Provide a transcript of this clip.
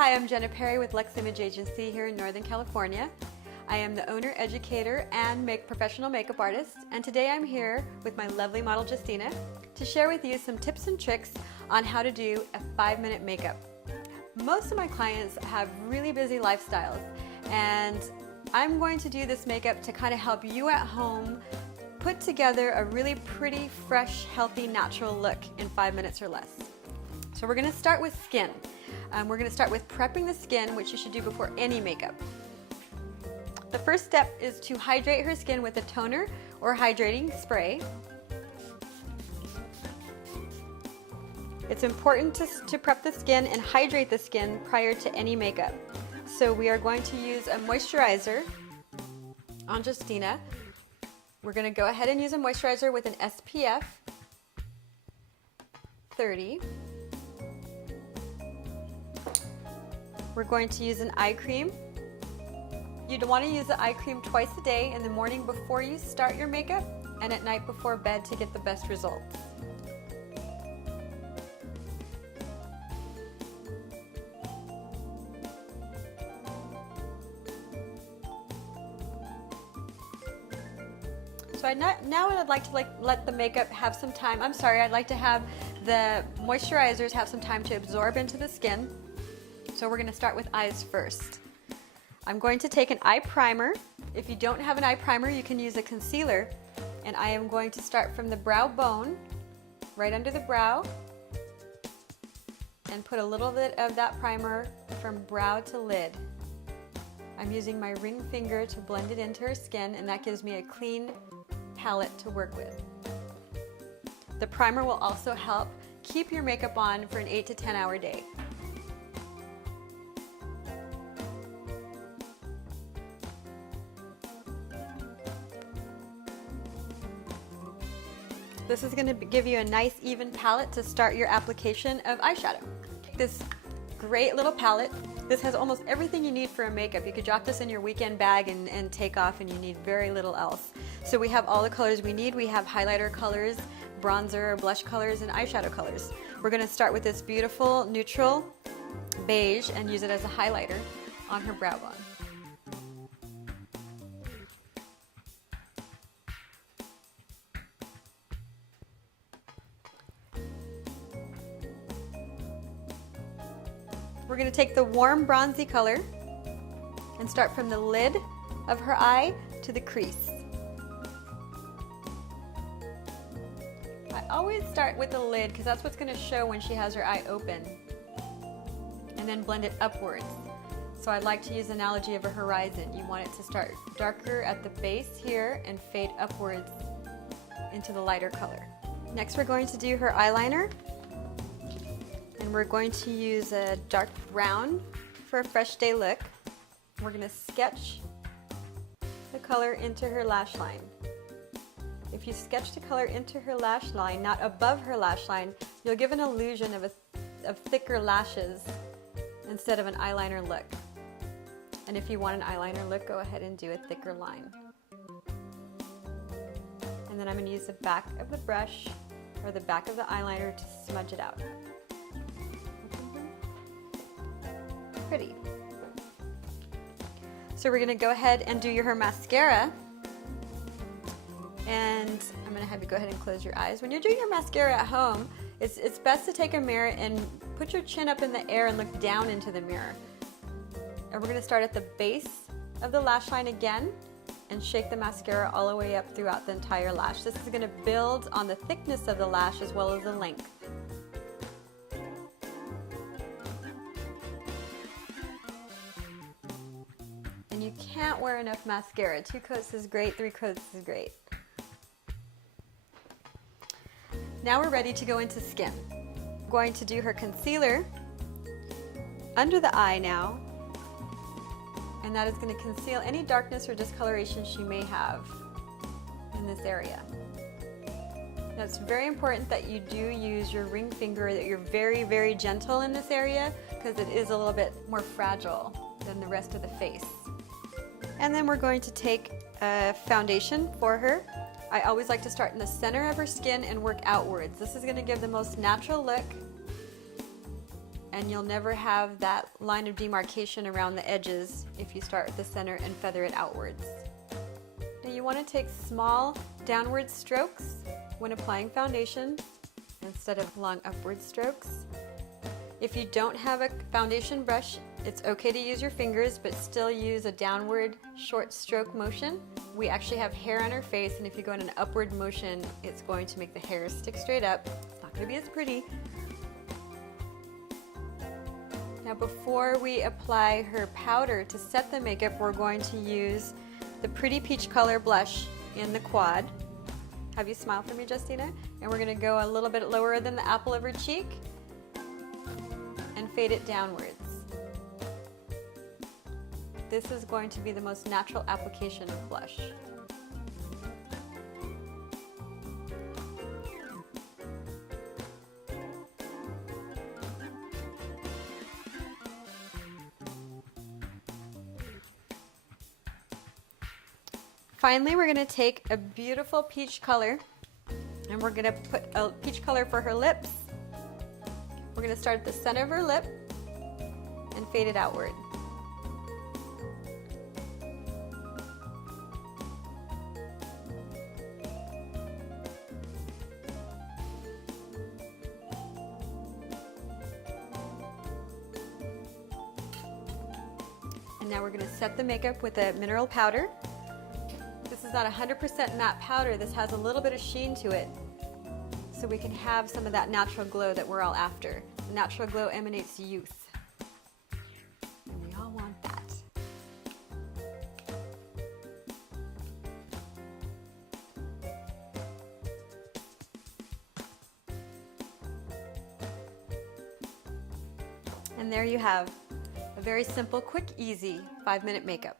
Hi, I'm Jenna Perry with Lux Image Agency here in Northern California. I am the owner, educator, and professional makeup artist, and today I'm here with my lovely model Justina to share with you some tips and tricks on how to do a 5-minute makeup. Most of my clients have really busy lifestyles, and I'm going to do this makeup to kind of help you at home put together a really pretty, fresh, healthy, natural look in 5 minutes or less. So we're going to start with skin. We're going to start with prepping the skin, which you should do before any makeup. The first step is to hydrate her skin with a toner or hydrating spray. It's important to prep the skin and hydrate the skin prior to any makeup. So we are going to use a moisturizer on Justina. We're going to go ahead and use a moisturizer with an SPF 30. We're going to use an eye cream. You'd want to use the eye cream twice a day, in the morning before you start your makeup and at night before bed to get the best results. So now I'd like to let the makeup have some time. I'd like to have the moisturizers have some time to absorb into the skin. So we're going to start with eyes first. I'm going to take an eye primer. If you don't have an eye primer, you can use a concealer. And I am going to start from the brow bone, right under the brow, and put a little bit of that primer from brow to lid. I'm using my ring finger to blend it into her skin, and that gives me a clean palette to work with. The primer will also help keep your makeup on for an 8 to 10 hour day. This is going to give you a nice even palette to start your application of eyeshadow. This great little palette. This has almost everything you need for a makeup. You could drop this in your weekend bag and take off, and you need very little else. So we have all the colors we need. We have highlighter colors, bronzer, blush colors, and eyeshadow colors. We're going to start with this beautiful neutral beige and use it as a highlighter on her brow bone. We're going to take the warm bronzy color and start from the lid of her eye to the crease. I always start with the lid because that's what's going to show when she has her eye open, and then blend it upwards. So I like to use the analogy of a horizon. You want it to start darker at the base here and fade upwards into the lighter color. Next we're going to do her eyeliner. And we're going to use a dark brown for a fresh day look. We're going to sketch the color into her lash line. If you sketch the color into her lash line, not above her lash line, you'll give an illusion of thicker lashes instead of an eyeliner look. And if you want an eyeliner look, go ahead and do a thicker line. And then I'm going to use the back of the brush or the back of the eyeliner to smudge it out. Pretty. So we're going to go ahead and do her mascara, and I'm going to have you go ahead and close your eyes. When you're doing your mascara at home, it's best to take a mirror and put your chin up in the air and look down into the mirror. And we're going to start at the base of the lash line again and shake the mascara all the way up throughout the entire lash. This is going to build on the thickness of the lash as well as the length. You can't wear enough mascara. 2 coats is great, 3 coats is great. Now we're ready to go into skin. I'm going to do her concealer under the eye now, and that is going to conceal any darkness or discoloration she may have in this area. Now it's very important that you do use your ring finger, that you're very, very gentle in this area because it is a little bit more fragile than the rest of the face. And then we're going to take a foundation for her. I always like to start in the center of her skin and work outwards. This is going to give the most natural look and you'll never have that line of demarcation around the edges if you start with the center and feather it outwards. Now you want to take small downward strokes when applying foundation instead of long upward strokes. If you don't have a foundation brush, it's okay to use your fingers, but still use a downward short stroke motion. We actually have hair on our face, and if you go in an upward motion, it's going to make the hair stick straight up. It's not going to be as pretty. Now before we apply her powder to set the makeup, we're going to use the Pretty Peach Color blush in the quad. Have you smile for me, Justina? And we're going to go a little bit lower than the apple of her cheek and fade it downwards. This is going to be the most natural application of blush. Finally, we're going to take a beautiful peach color, and we're going to put a peach color for her lips. We're going to start at the center of her lip and fade it outward. And now we're going to set the makeup with a mineral powder. This is not 100% matte powder. This has a little bit of sheen to it, so we can have some of that natural glow that we're all after. The natural glow emanates youth, and we all want that. And there you have a very simple, quick, easy 5-minute makeup.